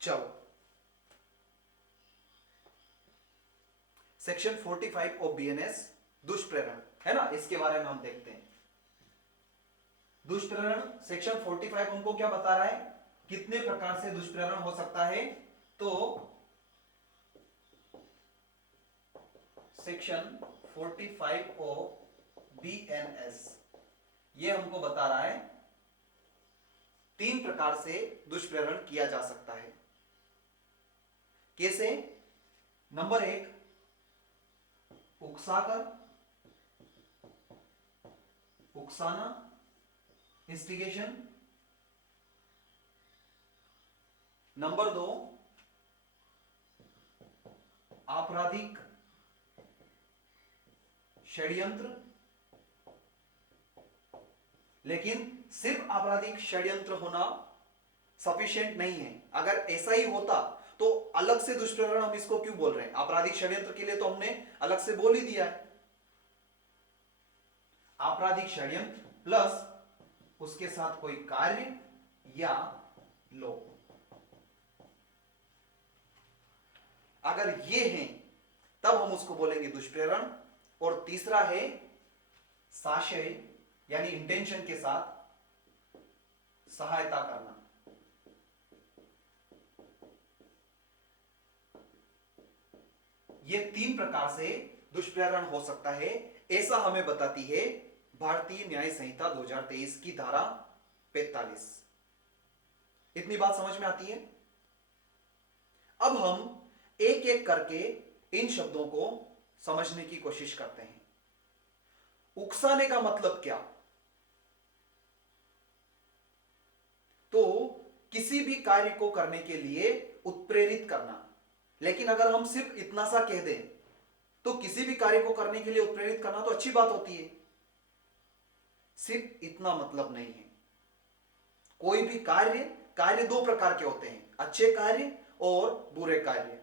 चलो, section 45 of BNS दुष्प्रेरण है ना, इसके बारे में हम देखते हैं। दुष्प्रेरण सेक्शन 45 हमको क्या बता रहा है, कितने प्रकार से दुष्प्रेरण हो सकता है। तो सेक्शन 45 ऑफ बीएनएस ये हमको बता रहा है 3 प्रकार से दुष्प्रेरण किया जा सकता है। कैसे? नंबर 1, उकसाकर, उकसाना, इंस्टिगेशन। नंबर 2, आपराधिक षड्यंत्र। लेकिन सिर्फ आपराधिक षड्यंत्र होना सफिशिएंट नहीं है। अगर ऐसा ही होता तो अलग से दुष्प्रेरण हम इसको क्यों बोल रहे हैं? आपराधिक षड्यंत्र के लिए तो हमने अलग से बोल ही दिया है। आपराधिक षड्यंत्र प्लस उसके साथ कोई कार्य या लोग, अगर ये हैं तब हम उसको बोलेंगे दुष्प्रेरण। और तीसरा है साशय यानी इंटेंशन के साथ सहायता करना। ये 3 प्रकार से दुष्प्रेरण हो सकता है, ऐसा हमें बताती है भारतीय न्याय संहिता 2023 की धारा 45। इतनी बात समझ में आती है? अब हम एक एक करके इन शब्दों को समझने की कोशिश करते हैं। उकसाने का मतलब क्या? तो किसी भी कार्य को करने के लिए उत्प्रेरित करना। लेकिन अगर हम सिर्फ इतना सा कह दें तो किसी भी कार्य को करने के लिए उत्प्रेरित करना तो अच्छी बात होती है। सिर्फ इतना मतलब नहीं है। कोई भी कार्य 2 प्रकार के होते हैं, अच्छे कार्य और बुरे कार्य।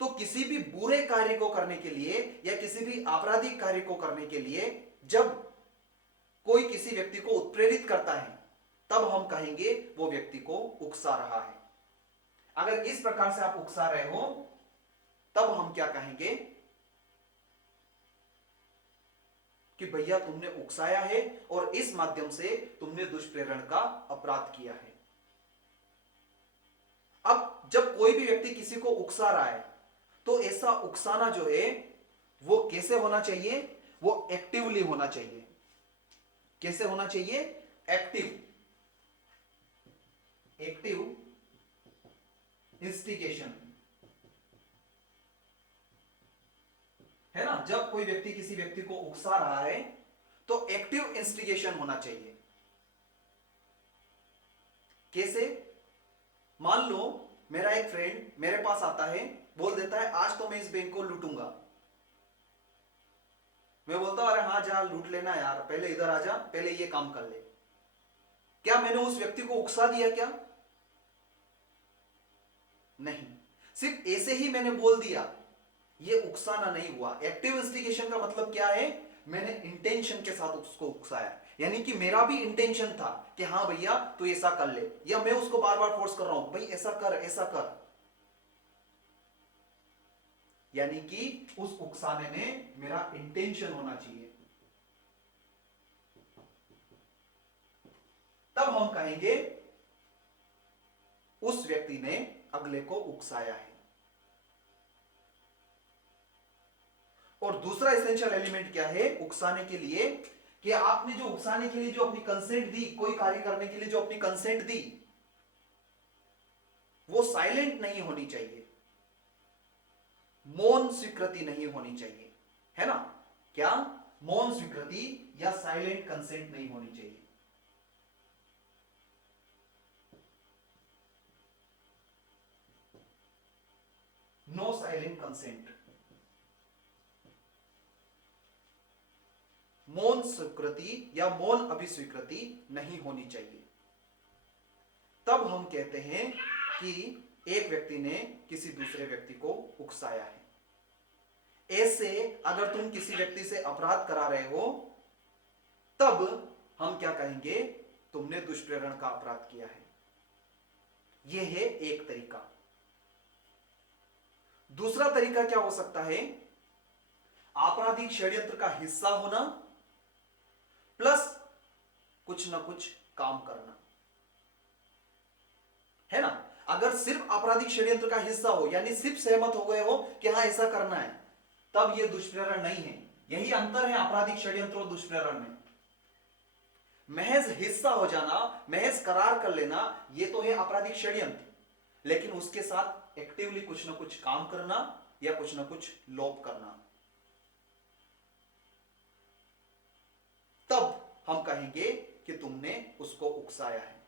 तो किसी भी बुरे कार्य को करने के लिए या किसी भी आपराधिक कार्य को करने के लिए जब कोई किसी व्यक्ति को उत्प्रेरित करता है तब हम कहेंगे वो व्यक्ति को उकसा रहा है। अगर इस प्रकार से आप उकसा रहे हो तब हम क्या कहेंगे कि भैया तुमने उकसाया है और इस माध्यम से तुमने दुष्प्रेरण का अपराध किया है। अब जब कोई भी व्यक्ति किसी को उकसा रहा है तो ऐसा उकसाना जो है वो कैसे होना चाहिए? वो एक्टिवली होना चाहिए। कैसे होना चाहिए? एक्टिव इंस्टिगेशन, है ना। जब कोई व्यक्ति किसी व्यक्ति को उकसा रहा है तो एक्टिव इंस्टिगेशन होना चाहिए। कैसे? मान लो मेरा एक फ्रेंड मेरे पास आता है, बोल देता है आज तो मैं इस बैंक को लूटूंगा। मैं बोलता हूं अरे हाँ जा लूट लेना यार, पहले इधर आ जा, पहले ये काम कर ले। क्या मैंने उस व्यक्ति को उकसा दिया? क्या नहीं, सिर्फ ऐसे ही मैंने बोल दिया, ये उकसाना नहीं हुआ। एक्टिव इंस्टिगेशन का मतलब क्या है? मैंने इंटेंशन के साथ उसको उकसाया, यानी कि मेरा भी इंटेंशन था कि हाँ भैया तू ऐसा कर ले, या मैं उसको बार बार फोर्स कर रहा हूं भाई ऐसा कर ऐसा कर। यानी कि उस उकसाने में मेरा इंटेंशन होना चाहिए, तब हम कहेंगे उस व्यक्ति ने अगले को उकसाया है। और दूसरा एसेंशियल एलिमेंट क्या है उकसाने के लिए? कि आपने जो उकसाने के लिए जो अपनी कंसेंट दी, कोई कार्य करने के लिए जो अपनी कंसेंट दी, वो साइलेंट नहीं होनी चाहिए, मौन स्वीकृति नहीं होनी चाहिए, है ना। क्या? मौन स्वीकृति या साइलेंट कंसेंट नहीं होनी चाहिए। नो साइलेंट कंसेंट, मौन स्वीकृति या मौन अभिस्वीकृति नहीं होनी चाहिए। तब हम कहते हैं कि एक व्यक्ति ने किसी दूसरे व्यक्ति को उकसाया है। ऐसे अगर तुम किसी व्यक्ति से अपराध करा रहे हो तब हम क्या कहेंगे? तुमने दुष्प्रेरण का अपराध किया है। यह है एक तरीका। दूसरा तरीका क्या हो सकता है? आपराधिक षड्यंत्र का हिस्सा होना प्लस कुछ ना कुछ काम करना, है ना। अगर सिर्फ आपराधिक षड्यंत्र का हिस्सा हो, यानी सिर्फ सहमत हो गए हो कि हाँ ऐसा करना है, तब यह दुष्प्रेरण नहीं है। यही अंतर है आपराधिक षड्यंत्र और दुष्प्रेरण में। महज हिस्सा हो जाना, महज करार कर लेना, यह तो है आपराधिक षड्यंत्र, लेकिन उसके साथ एक्टिवली कुछ ना कुछ काम करना या कुछ ना कुछ लोप करना, तब हम कहेंगे कि तुमने उसको उकसाया है।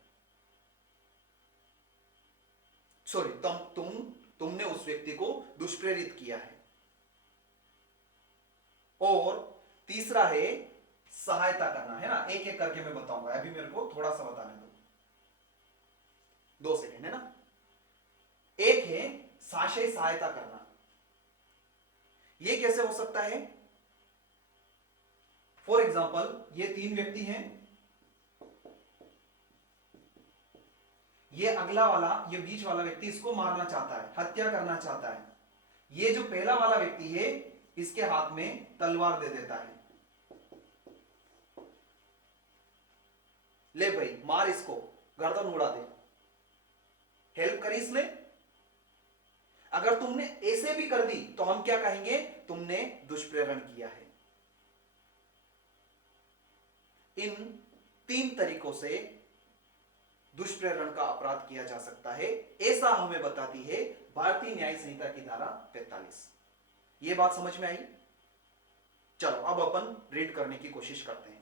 सॉरी, तुमने उस व्यक्ति को दुष्प्रेरित किया है। और तीसरा है सहायता करना, है ना। एक एक करके मैं बताऊंगा, अभी मेरे को थोड़ा सा बताने दो, 2 सेकंड, है ना। एक है साशय सहायता करना। यह कैसे हो सकता है? फॉर एग्जाम्पल, ये 3 व्यक्ति हैं, ये अगला वाला, ये बीच वाला व्यक्ति इसको मारना चाहता है, हत्या करना चाहता है। ये जो पहला वाला व्यक्ति है, इसके हाथ में तलवार दे देता है, ले भाई मार इसको, गर्दन उड़ा दे। हेल्प करी इसने। अगर तुमने ऐसे भी कर दी तो हम क्या कहेंगे? तुमने दुष्प्रेरण किया है। इन 3 तरीकों से दुष्प्रेरण का अपराध किया जा सकता है, ऐसा हमें बताती है भारतीय न्याय संहिता की धारा 45। यह बात समझ में आई? चलो अब अपन रीड करने की कोशिश करते हैं।